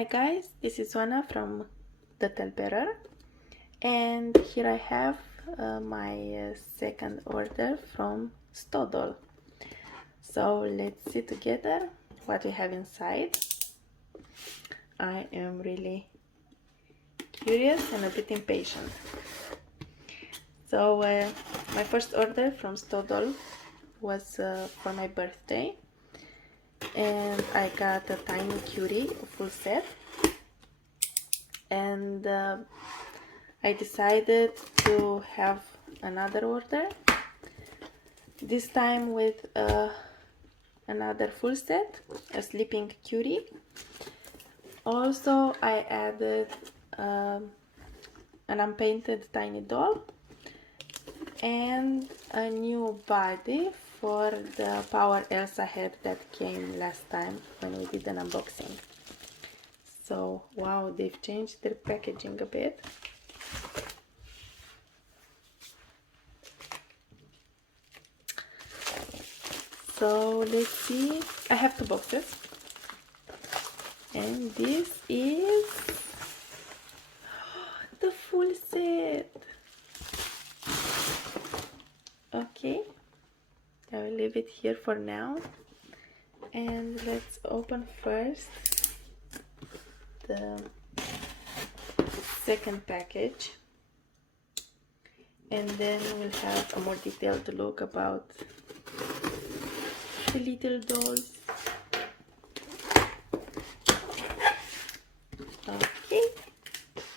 Hi guys, this is Wana from the Telbearer, and here I have my second order from STO Doll. So let's see together what we have inside. I am really curious and a bit impatient. So my first order from STO Doll was for my birthday, and I got a tiny cutie full set, and I decided to have another order, this time with another full set, a sleeping cutie. Also I added an unpainted tiny doll and a new body for the Power Elsa head that came last time when we did an unboxing. So wow, they've changed their packaging a bit. So let's see, I have two boxes, and this is the full set. Okay, I will leave it here for now, and let's open first the second package, and then we'll have a more detailed look about the little dolls. Okay,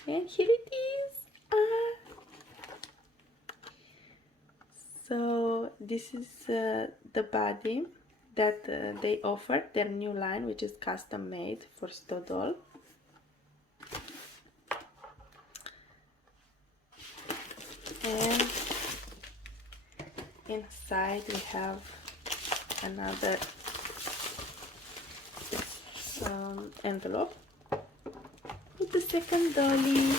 and here it is. So this is the body that they offered, their new line, which is custom made for STO Doll. And inside we have another envelope with the second dolly.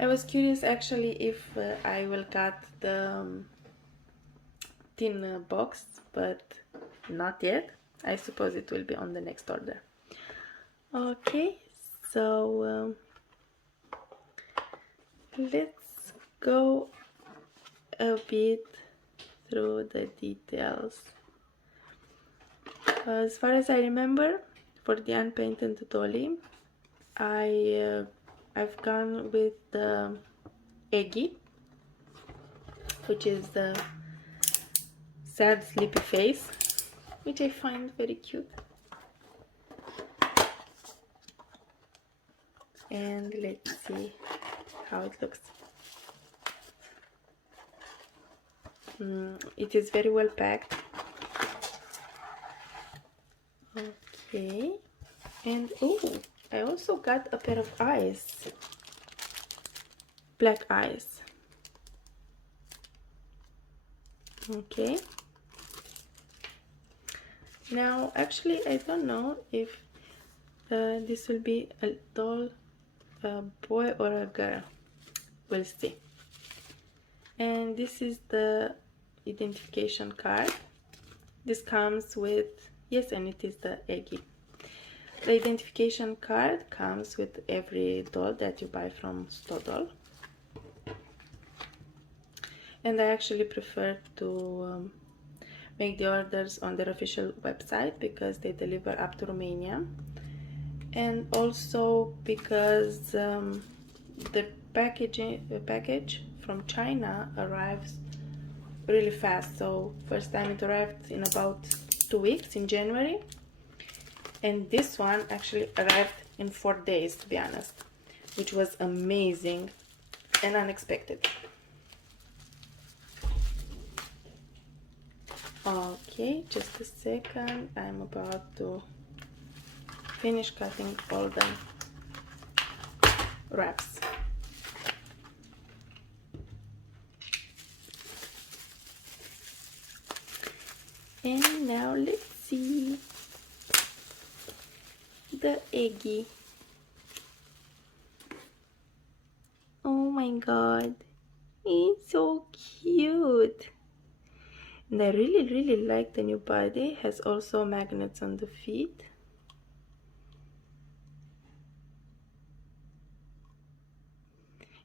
I was curious actually if I will cut the tin box, but not yet. I suppose it will be on the next order. Okay, so let's go a bit through the details. As far as I remember, for the unpainted dolly, I've gone with the Eggy, which is the sad sleepy face, which I find very cute. And let's see how it looks. It is very well packed. Okay, and oh, I also got a pair of eyes, black eyes. Okay, now actually I don't know if this will be a doll, a boy or a girl. We'll see. And this is the identification card. This comes with, yes, and it is the Eggy. The identification card comes with every doll that you buy from STO Doll. And I actually prefer to make the orders on their official website because they deliver up to Romania, and also because the package from China arrives really fast. So first time it arrived in about 2 weeks in January, and this one actually arrived in 4 days, to be honest, which was amazing and unexpected. Okay, just a second, I'm about to finish cutting all the wraps. And now let's see the Eggy. Oh my god, it's so cute. And I really like the new body. Has also magnets on the feet.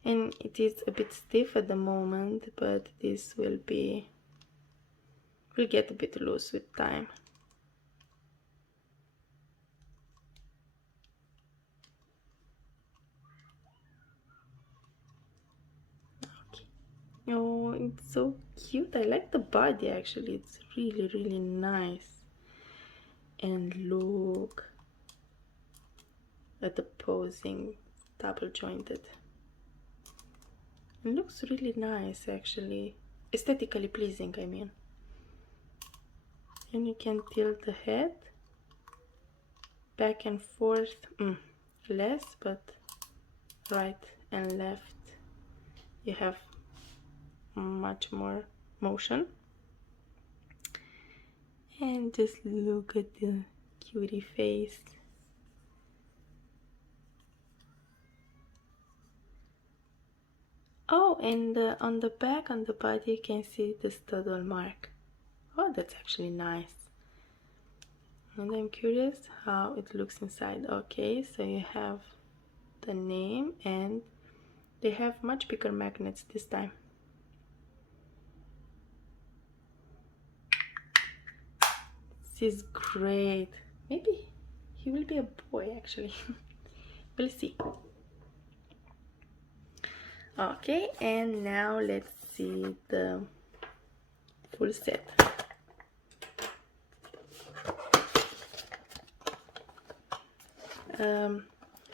and it is a bit stiff at the moment, but this will get a bit loose with time. Okay. Oh, it's so cute. I like the body actually. It's really, really nice. And look at the posing, double jointed. It looks really nice actually. Aesthetically pleasing, I mean. And you can tilt the head back and forth, less, but right and left you have much more motion. And just look at the cutie face. Oh, and on the back, on the body, you can see the STO Doll mark. Oh, that's actually nice. And I'm curious how it looks inside. Okay, so you have the name, and they have much bigger magnets this time. This is great. Maybe he will be a boy actually. We'll see. Okay, and now let's see the full set.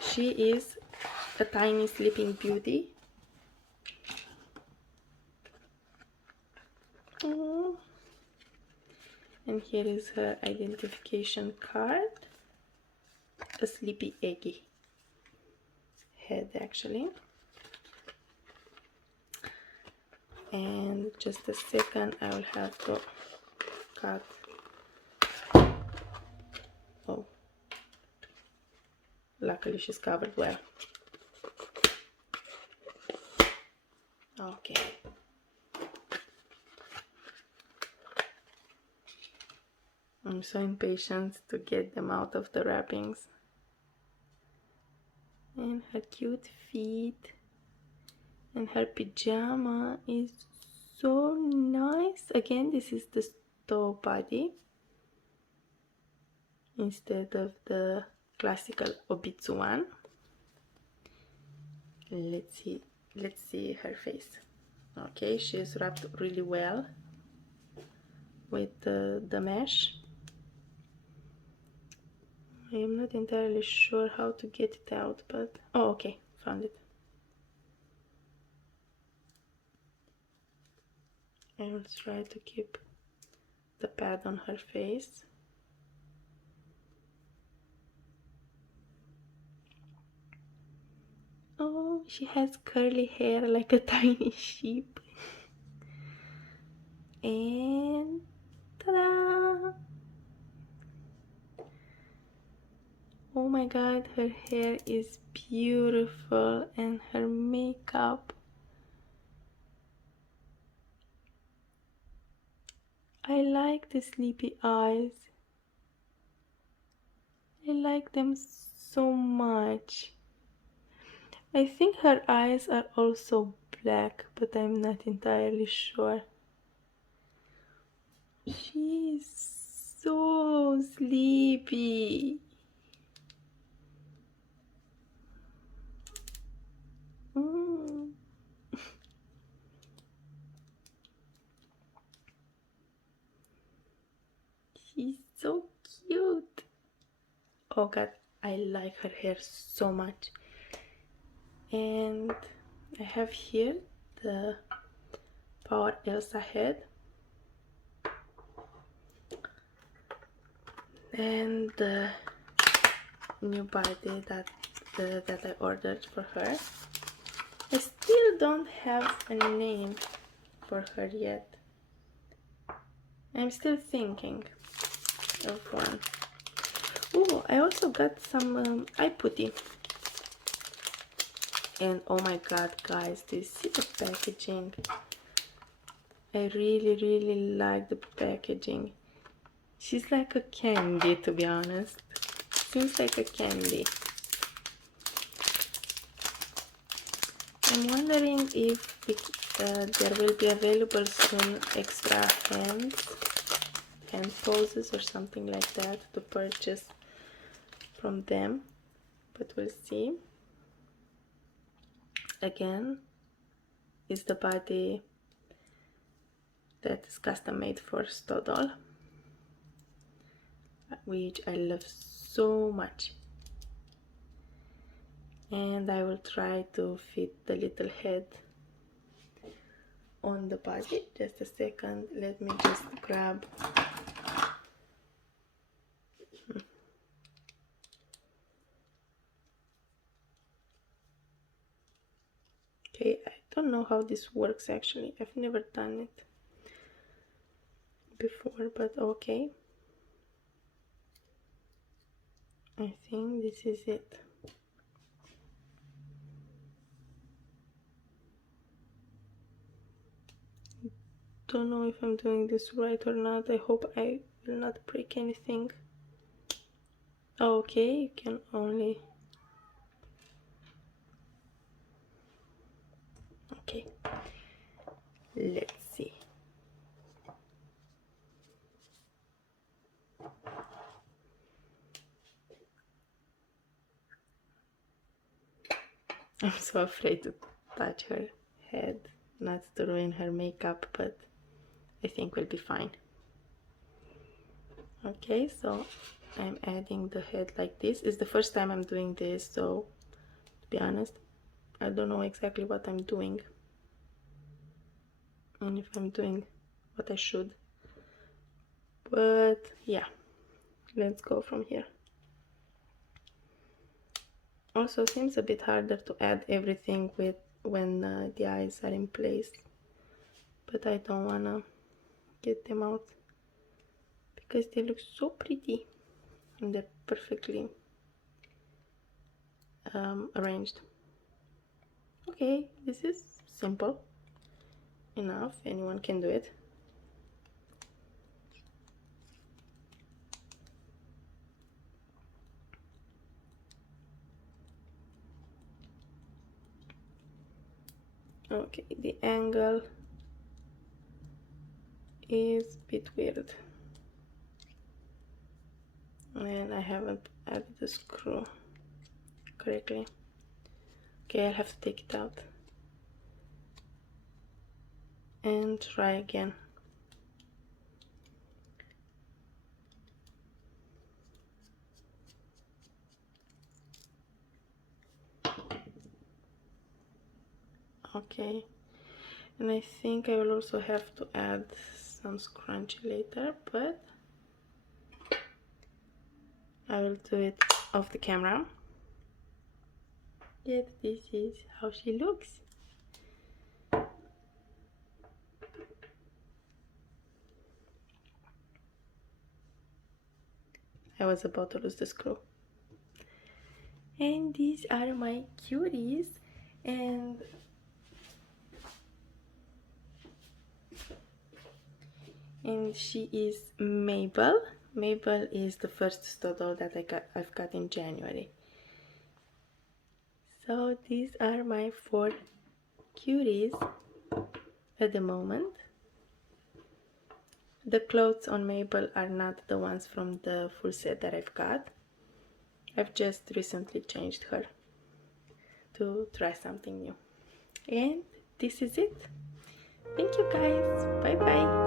She is a tiny sleeping beauty. Oh. And here is her identification card. A sleepy eggy head actually. And just a second, I will have to cut. Oh, luckily she's covered well. Okay. I'm so impatient to get them out of the wrappings. And her cute feet. And her pajama is so nice. Again, this is the STO body instead of the classical Obitsu one. Let's see her face. Okay, she is wrapped really well with the mesh. I am not entirely sure how to get it out, but oh, okay, found it. I will try to keep the pad on her face. Oh, she has curly hair like a tiny sheep. And ta-da! Oh my god, her hair is beautiful, and her makeup. I like the sleepy eyes. I like them so much. I think her eyes are also black, but I'm not entirely sure. She is so sleepy. She's so cute. Oh god, I like her hair so much. And I have here the Power Elsa head. And the new body that I ordered for her. I still don't have a name for her yet. I'm still thinking of one. Oh, I also got some eye putty. And oh my god, guys, do you see the packaging? I really like the packaging. She's like a candy, to be honest. Seems like a candy. I'm wondering if there will be available soon extra hand poses or something like that to purchase from them, but we'll see. Again, is the body that is custom made for STO Doll, which I love so much. And I will try to fit the little head on the body. Just a second, let me just grab okay, I don't know how this works actually. I've never done it before, but okay, I think this is it. Don't know if I'm doing this right or not. I hope I will not break anything. Okay, you can only okay, let's see. I'm so afraid to touch her head, not to ruin her makeup, but I think we'll be fine. Okay, so I'm adding the head like this. It's the first time I'm doing this, so to be honest, I don't know exactly what I'm doing and if I'm doing what I should. But yeah, let's go from here. Also seems a bit harder to add everything with when the eyes are in place, but I don't wanna get them out because they look so pretty and they're perfectly arranged. Okay, this is simple enough, anyone can do it. Okay, the angle is a bit weird and I haven't added the screw correctly. Okay, I'll have to take it out and try again. Okay, and I think I will also have to add some scrunchie later, but I will do it off the camera. Yet this is how she looks. I was about to lose the screw. And these are my cuties, and she is Mabel. Mabel is the first STO Doll that I've got in January. So these are my 4 cuties at the moment. The clothes on Mabel are not the ones from the full set that I've got. I've just recently changed her to try something new. And this is it. Thank you guys. Bye bye.